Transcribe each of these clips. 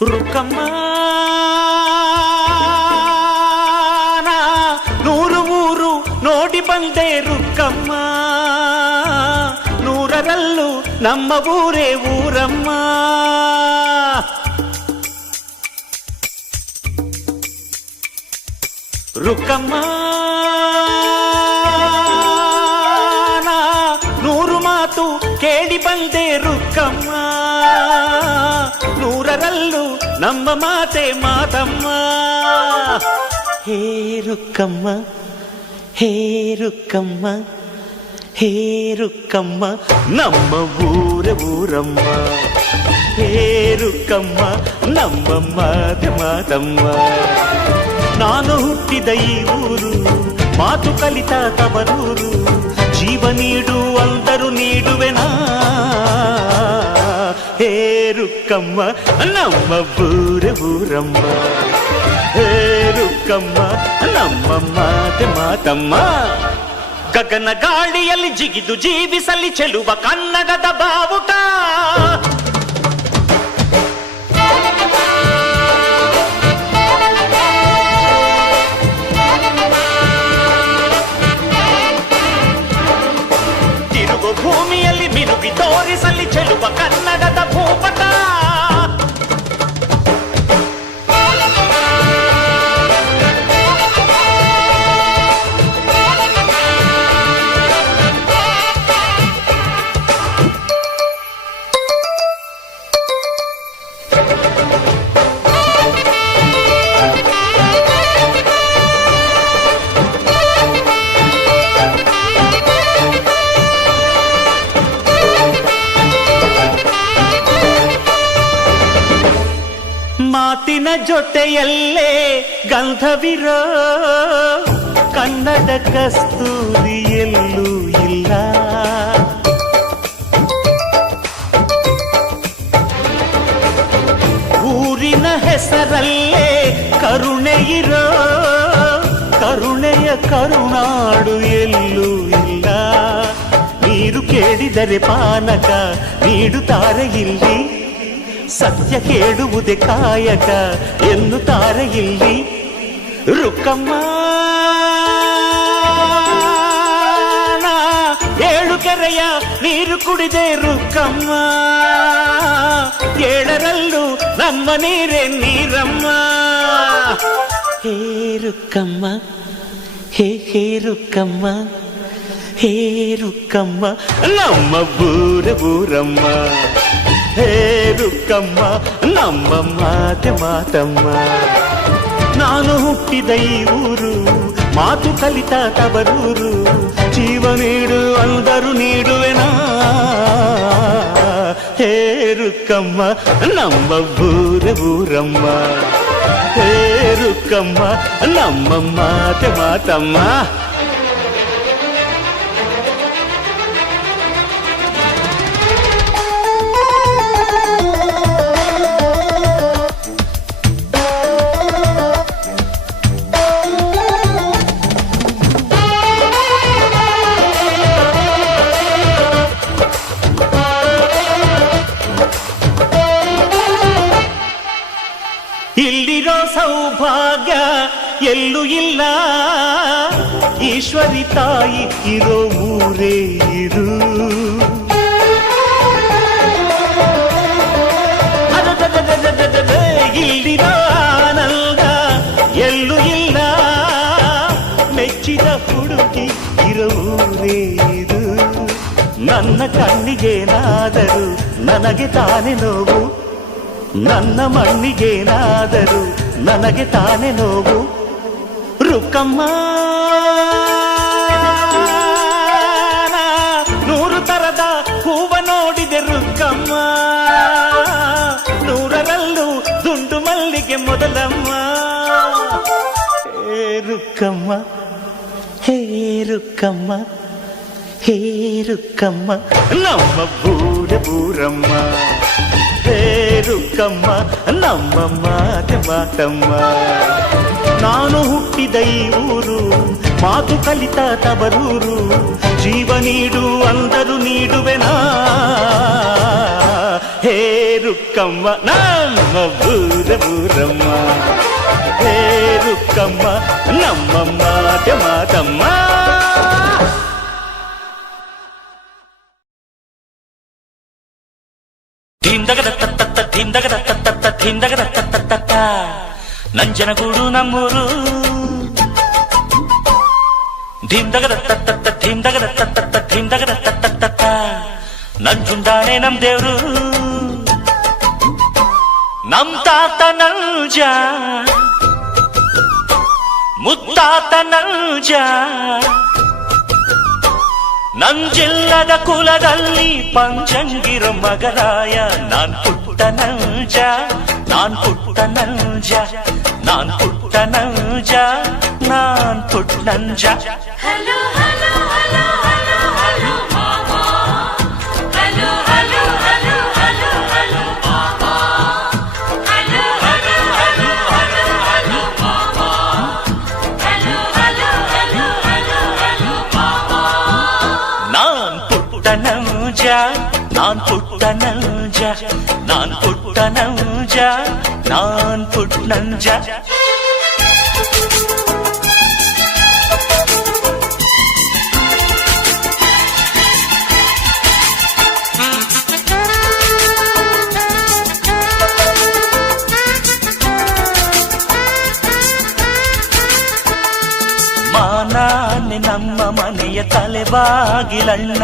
ರುಕ್ಕಮ್ಮ ನೂರು ಊರು ನೋಡಿ ಬಂದೆ ರುಕ್ಕಮ್ಮ, ನೂರರಲ್ಲೂ ನಮ್ಮ ಊರೇ ಊರಮ್ಮ. ರುಕ್ಕಮ್ಮ ನೂರು ಮಾತು ಕೇಳಿ ಬಂದೆ ರುಕ್ಕಮ್ಮ, ನೂರರಲ್ಲೂ ನಮ್ಮ ಮಾತೆ ಮಾತಮ್ಮ. ಹೇ ರುಕ್ಕಮ್ಮ, ಹೇ ರುಕ್ಕಮ್ಮ, ಹೇ ರುಕ್ಕಮ್ಮ, ನಮ್ಮ ಊರ ಊರಮ್ಮ. ಹೇ ರುಕ್ಕಮ್ಮ, ನಮ್ಮ ಮಾತೆ ಮಾತಮ್ಮ. ನಾನು ಹುಟ್ಟಿದ ಈ ಊರು, ಮಾತು ಕಲಿತ ತವರೂರು, ಜೀವ ನೀಡು ಅಂದರು ನೀಡುವೆನಾ. ಹೇ ರುಕ್ಕಮ್ಮ, ನಮ್ಮ ಊರ ಊರಮ್ಮ. ಹೇ ರುಕ್ಕಮ್ಮ, ನಮ್ಮ ಮಾತೆ ಮಾತಮ್ಮ. ಗಗನ ಗಾಳಿಯಲ್ಲಿ ಜಿಗಿದು ಜೀವಿಸಲಿ ಚೆಲುವ ಕನ್ನಡದ ಬಾವುಟ. ತಿರುಗು ಭೂಮಿಯಲ್ಲಿ ಮಿನುಗಿ ತೋರಿಸಲಿ ಚೆಲುವ ಕನ್ನಡದ ಭೂಪಟ. ಮಾತಿನ ಜೊತೆಯಲ್ಲೇ ಗಂಧವಿರೋ ಕನ್ನಡ ಕಸ್ತೂರಿ ಎಲ್ಲೂ ಇಲ್ಲ. ಊರಿನ ಹೆಸರಲ್ಲೇ ಕರುಣೆ ಇರೋ ಕರುಣೆಯ ಕರುನಾಡು ಎಲ್ಲೂ ಇಲ್ಲ. ನೀರು ಕೇಳಿದರೆ ಪಾನಕ ನೀಡುತ್ತಾರೆ ಇಲ್ಲಿ, ಸತ್ಯ ಕೇಳುವುದೇ ಕಾಯಕ ಎನ್ನುತ್ತಾರೆ ಇಲ್ಲಿ. ರುಕ್ಕಮ್ಮ ಏಳು ಕೆರೆಯ ನೀರು ಕುಡಿದೆ ರುಕ್ಕಮ್ಮ, ಏಳರಲ್ಲೂ ನಮ್ಮ ನೀರೇ ನೀರಮ್ಮ. ಹೇ ರುಕ್ಕಮ್ಮ, ಹೇ ಹೇ ರುಕ್ಕಮ್ಮ, ಹೇ ರುಕ್ಕಮ್ಮ, ನಮ್ಮ ಊರ ಊರಮ್ಮ. ಹೇ ರುಕ್ಕಮ್ಮ, ನಮ್ಮ ಮಾತೆ ಮಾತಮ್ಮ. ನಾನು ಹುಟ್ಟಿದ ಈ ಊರು, ಮಾತು ಕಲಿತ ತವರೂರು, ಜೀವ ನೀಡು ಅಂದರು ನೀಡುವೆನಾ. ಹೇ ರುಕ್ಕಮ್ಮ, ನಮ್ಮ ಊರ ಊರಮ್ಮ. ಹೇ ರುಕ್ಕಮ್ಮ, ನಮ್ಮ ಮಾತೆ ಮಾತಮ್ಮ. ಇಲ್ಲಿರೋ ಸೌಭಾಗ್ಯ ಎಲ್ಲೂ ಇಲ್ಲ, ಈಶ್ವರಿ ತಾಯಿ ಇರೋ ಊರೇ ಇರು. ಇಲ್ಲಿರೋ ಆನಂದ ಎಲ್ಲೂ ಇಲ್ಲ, ಮೆಚ್ಚಿದ ಹುಡುಗಿ ಇರೋ ಊರೇ ಇದು. ನನ್ನ ಕಣ್ಣಿಗೇನಾದರೂ ನನಗೆ ತಾನೇ ನೋವು, ನನ್ನ ಮಣ್ಣಿಗೇನಾದರೂ ನನಗೆ ತಾನೇ ನೋವು. ರುಕ್ಕಮ್ಮ ನೂರು ತರದ ಹೂವ ನೋಡಿದೆ ರುಕ್ಕಮ್ಮ, ನೂರರಲ್ಲೂ ದುಂಡು ಮಲ್ಲಿಗೆ ಮೊದಲಮ್ಮ. ಹೇ ರುಕ್ಕಮ್ಮ, ಹೇ ರುಕ್ಕಮ್ಮ, ಹೇ ರುಕ್ಕಮ್ಮ, ನಮ್ಮ ಊರ ಊರಮ್ಮ. ಹೇ ರುಕ್ಕಮ್ಮ, ನಮ್ಮ ಮಾತೆ ಮಾತಮ್ಮ. ನಾನು ಹುಟ್ಟಿದ ಈ ಊರು, ಮಾತು ಕಲಿತ ತವರೂರು, ಜೀವ ನೀಡು ಅಂದರು ನೀಡುವೆನಾ. ಹೇ ರುಕ್ಕ ರುಕ್ಕಮ್ಮ ನಮ್ಮ ಬೂರಮ್ಮ ಹೇ ರುಕ್ಕಮ್ಮ ನಮ್ಮ ಮಾತೆ ಮಾತಮ್ಮ. ಧಿಂದಗದ ತತ್ತ ಧಿಂದಗದ ತತ್ತ ಧಿಂದಗದ ತತ್ತ ನಂಜನಗೂಡು ನಮ್ಮೂರು. ಧಿಂದಗದ ತತ್ತ ಧಿಂದಗದ ತತ್ತ ಧಿಂದಗದ ತತ್ತ ನಂಜುಂಡಾಣೆ ನಮ್ ದೇವ್ರು. ನಮ್ ತಾತ ನಂಜ ಮುತ್ತಾತ ನಂಜ ನಂಜಿಲ್ಲದ ಕುಲದಲ್ಲಿ ಪಂಚಂಗಿರೋ ಮಗರಾಯ. ನಾನ್ ಪುಟ್ಟ ನಂಜ ನಾನ್ ಪುಟ್ಟ ನಂಜ ನಾನ್ ಪುಟ್ಟ ನಂಜ ನಾನ್ ಪುಟ್ಟ ನಂಜ. ನಾನ್ ಪುಟ್ಟ ನಂಜ ನಾನ್ ಪುಟ್ಟ ನಂಜ ನಾನ್ ಪುಟ್ಟ ನಂಜ. ಮಾನಾನೆ ನಮ್ಮ ಮನೆಯ ತಲೆಬಾಗಿಲಣ್ಣ.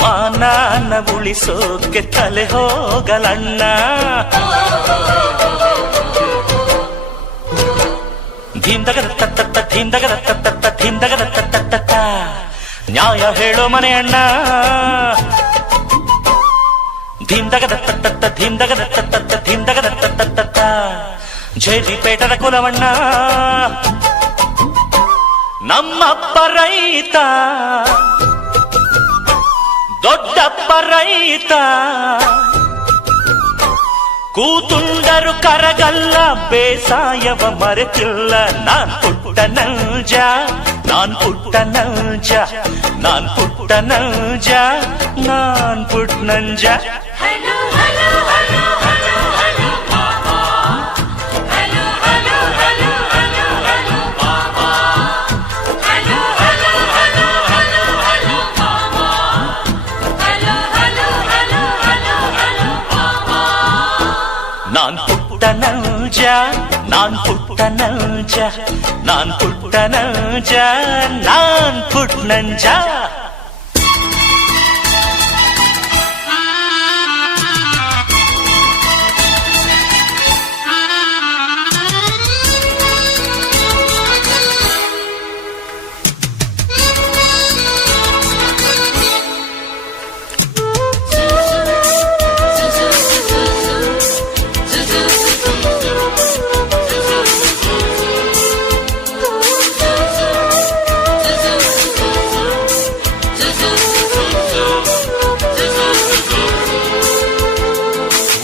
ಮಾನಾನ ಉಳಿಸೋಕೆ ತಲೆ ಹೋಗಲಣ್ಣ. ಧಿಂದಗದ ತತ್ತ ಧಿಂದಗದ ತತ್ತ ಧಿಂದಗದ ತತ್ತ ನ್ಯಾಯ ಹೇಳೋ ಮನೆ ಅಣ್ಣ. ಧಿಂದಗದ ತತ್ತ ಧಿಂದಗದ ತತ್ತ ಧಿಂದಗದ ತತ್ತ ಜೈರಿಪೇಟದ ಕುಲವಣ್ಣ. ನಮ್ಮಪ್ಪ ರೈತ ದೊಡ್ಡಪ್ಪ ರೈತ ಕೂತುಂಡರು ಕರಗಲ್ಲ ಬೇಸಾಯವ ಮರೆತಿಲ್ಲ. ನಾನ್ ಪುಟ್ಟ ನಂಜ ನಾನ್ ಪುಟ್ಟ ನಂಜ ನಾನ್ ಪುಟ್ಟ ನಂಜ ನಾನ್ ಪುಟ್ಟ ನಂಜ. ನಾನ್ ಪುಟ್ಟ ನಂಜ ನಾನ್ ಪುಟ್ಟ ನಂಜ ನಾನ್ ಪುಟ್ಟ ನಂಜ ನಾನ್ ಪುಟ್ಟ ನಂಜ.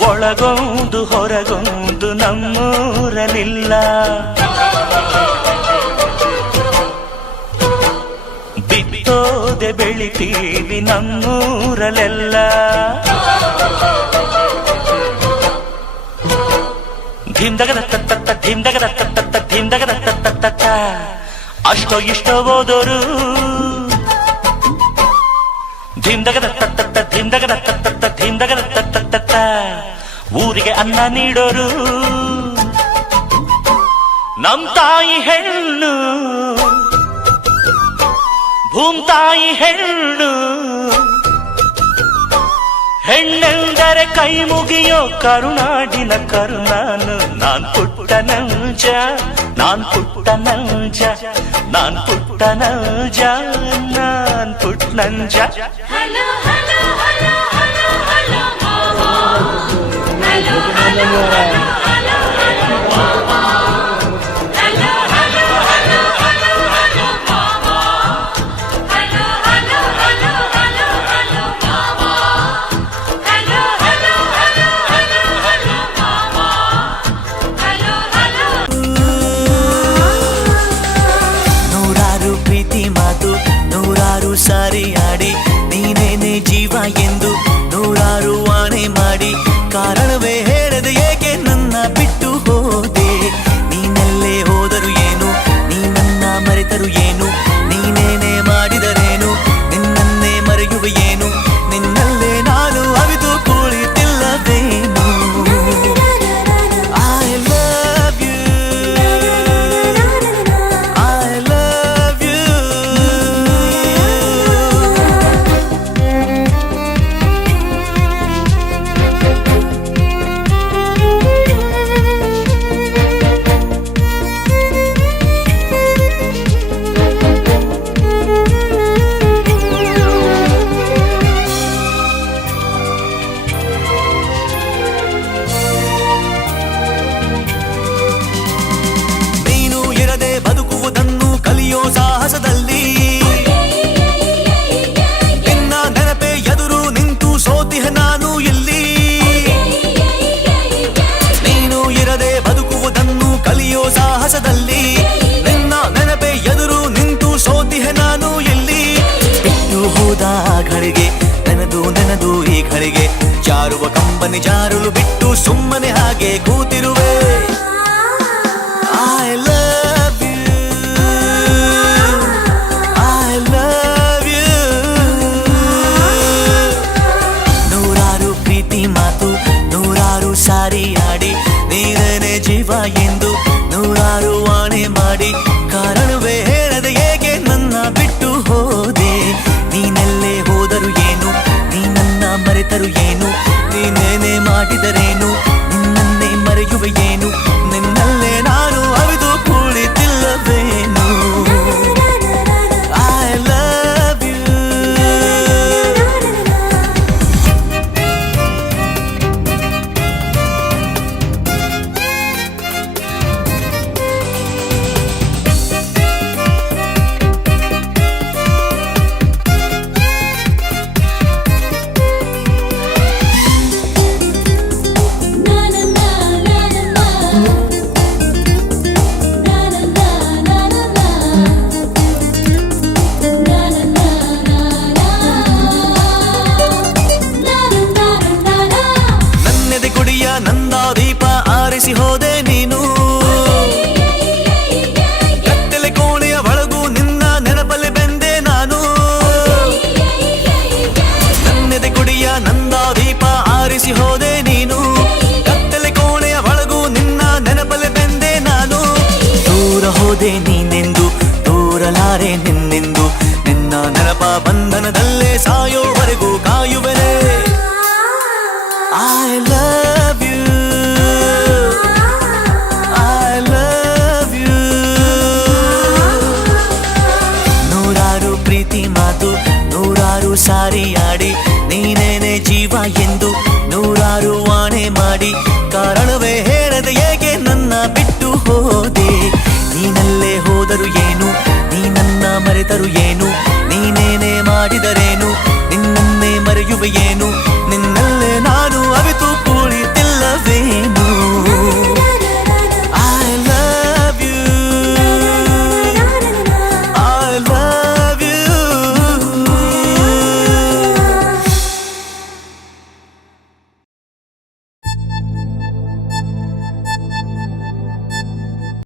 ಒಳಗೊಂದು ಹೊರಗೊಂದು ನಮ್ಮೂರಲಿಲ್ಲ. ಬಿತ್ತೋದೆ ಬೆಳಿತೀವಿ ನಮ್ಮೂರಲೆಲ್ಲ. ಧಿಂದಗದ ತತ್ತ ಧಿಂದಗದ ತತ್ತ ಧಿಂದಗದ ತತ್ತ ಅಷ್ಟೋ ಇಷ್ಟೋ ಓದೋರು. ಧಿಂದಗದ ತತ್ತ ಧಿಂದಗದ ತತ್ತ ಧಿಂದಗದ ತತ್ತ ಊರಿಗೆ ಅನ್ನ ನೀಡೋರು. ನಮ್ ತಾಯಿ ಹೆಣ್ಣು ಭೂಮ್ತಾಯಿ ಹೆಣ್ಣು. ಹೆಣ್ಣೆಂದರೆ ಕೈ ಮುಗಿಯೋ ಕರುನಾಡಿನ ಕರುನಾನು. ನಾನ್ ಪುಟ್ಟ ನಂಜ ನಾನ್ ಪುಟ್ಟ ನಂಜ ನಾನ್ ಪುಟ್ಟ ನಂಜ ನಾನ್ ಪುಟ್ಟ ನಂಜ. ನೂರಾರು ಪ್ರೀತಿ ಮಾತು ನೂರಾರು ಸಾರಿ ಆಡಿ ನೀನೇನೆ ಹನಿ ಜಾರಲು ಬಿಟ್ಟು ಸುಮ್ಮನೆ ಹಾಗೆ ಕೂತಿರುವೆ. I love you, I love you. ನೂರಾರು ಪ್ರೀತಿ ಮಾತು ನೂರಾರು ಸಾರಿ ಆಡಿ ನೀನೇ ಜೀವ ಎಂದು ನೂರಾರು ಆಣೆ ಮಾಡಿ ಕಾರಣವೇ ಹೇಳದೆ ಏಕೆ ನನ್ನ ಬಿಟ್ಟು ಹೋದೆ. ನೀನೆಲ್ಲೇ ಹೋದರು ಏನು, ನೀ ನನ್ನ ಮರೆತರು ಏನು, ನೀನೇನೇ ಮಾಡಿದರೇನು, ನಿನ್ನನ್ನೇ ಮರೆಯುವೆ ಏನು, ನಿನ್ನಲ್ಲೇ ನಾನು ಅವಿದು ಕುಳಿತಿಲ್ಲವೇನು. I love you. ನನ್ನೆದೆ ಕುಡಿಯ ನಂದ ದೀಪ ಆರಿಸಿ ಹೋದೆ ನೀನು. ಕತ್ತಲೆ ಕೋಣೆಯ ಒಳಗೂ ನಿನ್ನ ನೆನಪಲ್ಲಿ ಬೆಂದೆ ನಾನು. ನನ್ನೆದೆ ಕುಡಿಯ ನಂದ ದೀಪ ಆರಿಸಿ ಹೋದೆ ನೀನು. ಕತ್ತಲೆ ಕೋಣೆಯ ಒಳಗೂ ನಿನ್ನ ನೆನಪಲ್ಲಿ ಬೆಂದೆ ನಾನು. ದೂರ ಹೋದೆ ನೀನೆಂದು ದೂರಲಾರೆ ನಿನ್ನೆಂದು, ನಿನ್ನ ನೆನಪ ಬಂಧನದಲ್ಲೇ ಸಾಯೋವರೆಗೂ